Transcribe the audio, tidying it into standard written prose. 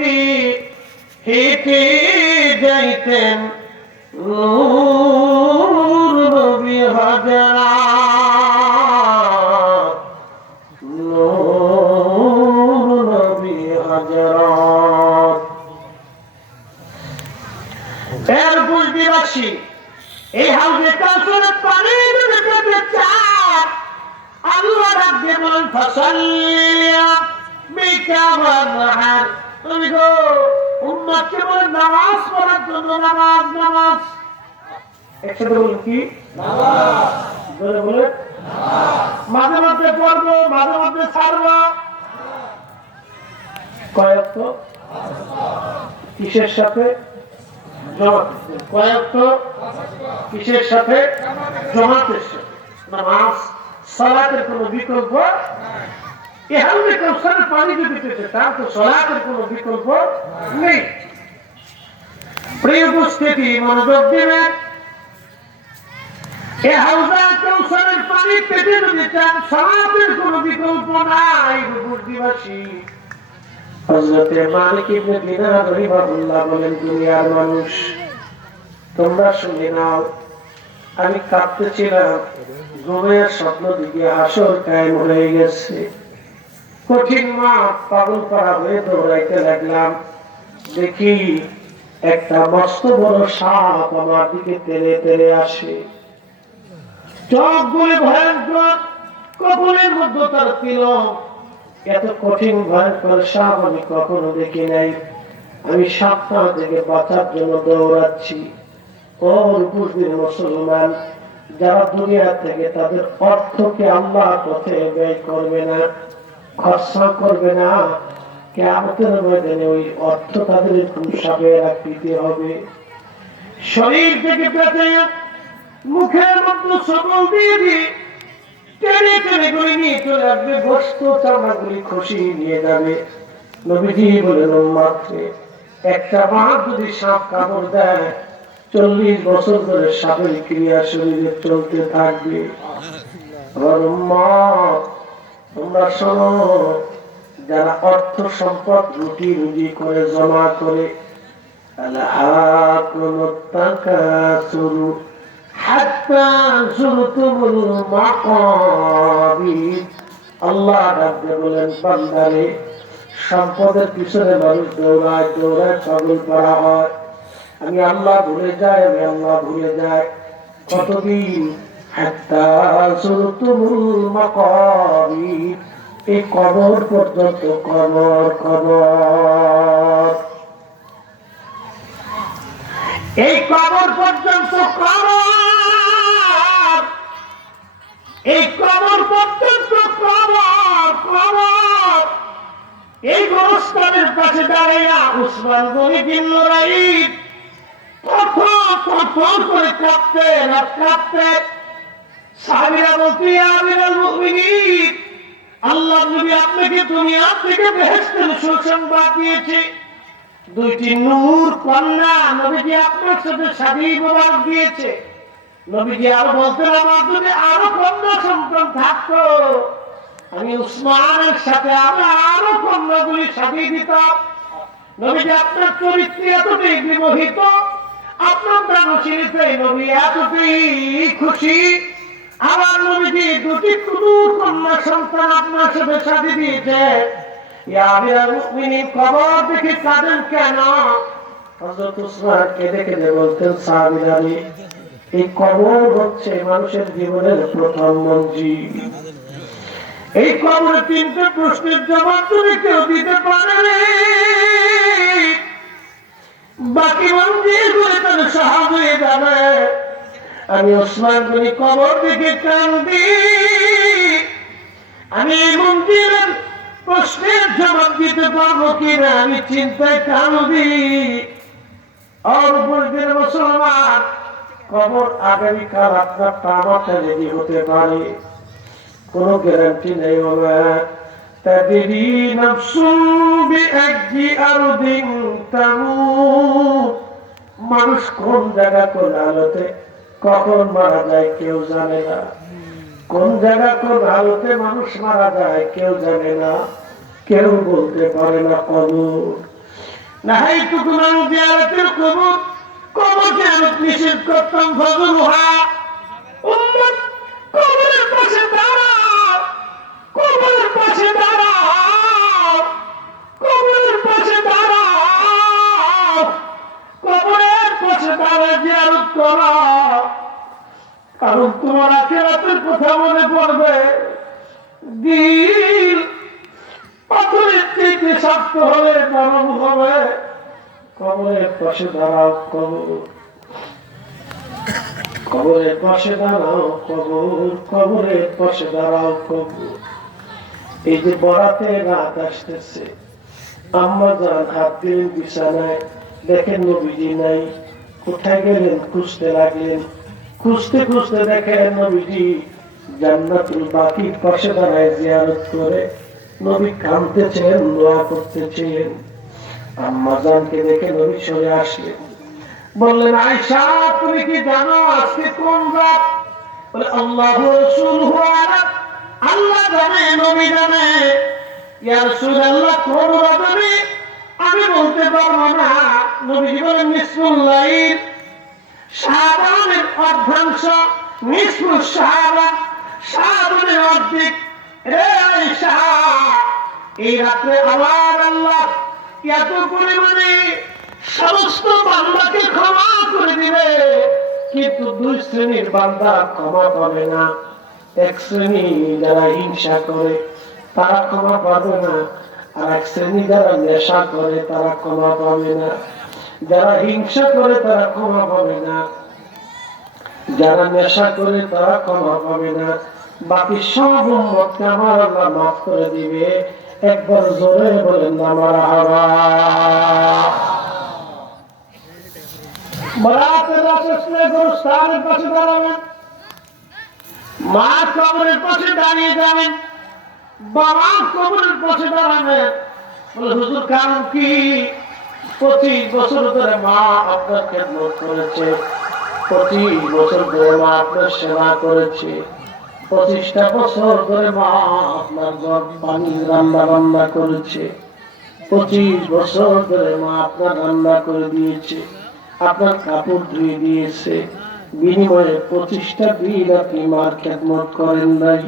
নবীজি হেঁটে যাইতেন নূর নবী হযরত, নূর নবী হযরত। এর বুঝদিবাসী এই হাউজে কাউসারের পানি যদি পেতে চান, আল্লাহ রাব্বি বলেন ফাসাল্লিয়া বিকা ওয়ানহার। তুমি গো উম্মতকে বলে নামাজ পড়ার জন্য, নামাজ নামাজ। একসাথে বলুন কি নামাজ, বলে বলে মাঝে মাঝে পড়বো, মাঝে মাঝে ছাড়বো। কয়েক কিসের সাথে? কয়েক কিসের সাথে? জমাতের সাথে। নামাজ সালাতের কোনো বিকল্প এহাউজে কাউসারের পানি যদি পেতে চান তো সালাতের কোনো বিকল্প নেই। প্রিয় উপস্থিতি, মনোযোগ দিবেন। এ হাউজে কাউসারের পানি পেতে যদি চান সালাতের কোনো বিকল্প নাই। বুঝদিবাসী হযরত মালিক ইবনে দিনার রাহিমাহুল্লাহ বলেন, দুনিয়ার মানুষ তোমরা শুনে নাও, আমি কাঁদতেছিলাম, ঘুমের স্বপ্ন দিকে হাসর কায়েম হয়ে গেছে। কঠিন মাঠ পাগল পাড়া হয়ে দৌড়াইতে লাগলাম, দেখি একটা মস্ত বড় সাপ আমার দিকে তেলে তেলে আসে। চোখগুলি ভয়ঙ্কর, কপালের মধ্যে তার তিলক। এত কঠিন ভয়ঙ্কর সাপ আমি কখনো দেখি নাই। আমি সাপটা থেকে বাঁচার জন্য দৌড়াচ্ছি। মুসলমান যারা দুনিয়া থেকে তাদের অর্থকে আল্লাহর পথে ব্যয় করবে না, খরচা করবে না, কিয়ামতের ময়দানে ওই অর্থ তাদের সাপের আকৃতি হবে। শরীর থেকে পেটে মুখের মধ্যে সবল দিয়ে দিয়ে টেনে টেনে করে নিয়ে চলে আসবে, গোশত চামড়াগুলি খসিয়ে নিয়ে যাবে। নবীজি বলেন, মাত্রে একটা মাছ যদি সাপ কামড় দেয় 40 বছর ধরে সাপের ক্রিয়া শরীরে চলতে থাকবে। তোমরা শোনো, যারা অর্থ সম্পদ রুটি রুজি করে জমা করে, আল্লাহ বলেন, বান্দারে সম্পদের পিছনে মানুষ দৌড়ায় দৌড়ায় পাগল করা হয়, আমি আল্লাহ ভুলে যাই, আমি আল্লাহ ভুলে যাই। কতদিন? এই কবর পর্যন্ত, কবর কবর, এই কবর পর্যন্ত কবর, এই কবর পর্যন্ত কবর কবর। এই গোরস্থানের কাছে দাঁড়িয়ে উসমান গনি বিন নুরাইন করে কাঁদতেন আর কাঁদতেন। সাহাবীরা বলতেন, ইয়া আমিরুল মুমিনিন, আল্লাহ নবী আপনাকে দুনিয়া থেকে বেহেশতের সুসংবাদ দিয়েছে। 2টি নূর কন্যা নবীজি আপনার সাথে শাদী মুবারক দিয়েছে। নবীজি আরো বলতেন, আমার যদি আরো কন্যা সন্তান থাকতো আমি উসমানের সাথে আরো কন্যাগুলি শাদী দিতাম। নবীজি আপনার চরিত্রে এতটাই বিমোহিত, আপনার দানশীলতে নবী এতটাই খুশি। আমার নবীজি 2টি কন্যা সন্তান আপনার সাথে শাদী দিয়েছে। ইয়া আমিরুল মুমিনিন, কবর দেখে কাঁদেন কেন? হযরত উসমান কেঁদে কেঁদে বলতেন, সাহাবীরা, এই কবর হচ্ছে মানুষের জীবনের প্রথম মঞ্জিল। এই কবরে 3টে প্রশ্নের জবাব যদি কেউ দিতে পারে, বাকি মঞ্জিলগুলি তাদের সহজ হয়ে যাবে। আমি উসমান গনি কবর দিকে কান্দি, আমি এই মঞ্জিলের প্রশ্নের জবাব দিতে পারবো কিনা আমি চিন্তায় কান্দি। আর বুঝবেন মুসলমান, কবর আগামীকাল আপনার টামাটা রেডি হতে পারে, কোনো গ্যারান্টি নেই। তাদেরই নফসুন বিআইয়ি আরদিন তামুত। মানুষ কোন জায়গা কোন হালতে কখন মারা যায় কেউ জানে না। কোন জায়গা কোন হালতে মানুষ মারা যায় কেউ জানে না, কেউ বলতে পারে না। কবর নাহাইতুকুম আন জিয়ারাতিল কুবুর, কবরকে আমি নিষেধ করতাম। ফাযুরুহা, উম্মত কবরের পাশে দাঁড়াও, কবরের পাশে দাঁড়াও, কবরের পাশে দাঁড়াও, কবরের পাশে দাঁড়ায় জিয়ারত করো, কারণ তোমার আখিরাতের কথা মনে পড়বে। দিল পাথরের চেয়ে শক্ত হবে, নরম হবে। কবরের পাশে দাঁড়াও, কবরের পাশে দাঁড়াও, কবরের পাশে দাঁড়াও, কবর। এই যে বরাতে রাত আসতেছে, আম্মা জান হাত দিলেন বিছানায়, দেখেন নবীজি নাই। কোথায় গেলেন খুঁজতে লাগলেন, খুঁজতে খুঁজতে দেখেন নবীজি জান্নাতুল বাকির পাশে দাঁড়ায় জিয়ারত করে। নবী কাঁদতেছেন, দোয়া করতেছিলেন। আম্মা জানকে দেখে নবী সরে আসলেন, বললেন আয়েশা তুমি কি জানো আজকে কোন রাত? বলে আল্লাহু রাসূলুহু আলাম, আল্লাহ জানে, নবী জানে। ইয়া রাসূলুল্লাহ কোন রাতে? আমি বলতে পারবো না। নবীজি বলেন নিসফুল লাইল, শাবানের অর্ধাংশ, নিসফুস শাবান, শাবানের অর্ধেক। হে আয়েশা, এই রাতে আমার আল্লাহ এত পরিমাণে সমস্ত বান্দাকে ক্ষমা করে দিবে, কিন্তু দুই শ্রেণীর বান্দা ক্ষমা পাবে না। এক শ্রেণী যারা হিংসা করে তারা ক্ষমা পাবে না, আর এক শ্রেণী যারা নেশা করে তারা ক্ষমা পাবে না। যারা হিংসা করে তারা ক্ষমা পাবে না, যারা নেশা করে তারা ক্ষমা পাবে না। বাকি সব উম্মতকে আমার আল্লাহ মাফ করে দিবে। একবার জোরে বলেন না মারহাবা। বরাতের রাত আসলে গোরস্থানের পাশে দাঁড়াবেন, মা কবরের পাশে দাঁড়িয়ে যাবেন, বাবা কবরের পাশে দাঁড়াবেন। বলে হুজুর কারণ কি? 25 বছর ধরে মা আপনার খেদমত করেছে, 25 বছর ধরে মা আপনার সেবা করেছে, 25টা বছর ধরে মা আপনার পানি রান্না বান্না করেছে, 25 বছর ধরে মা আপনার রান্না করে দিয়েছে, আপনার কাপড় ধুয়ে দিয়েছে। বিনিময়ে 25টা দিন আপনি মার খেদমত করেন নাই।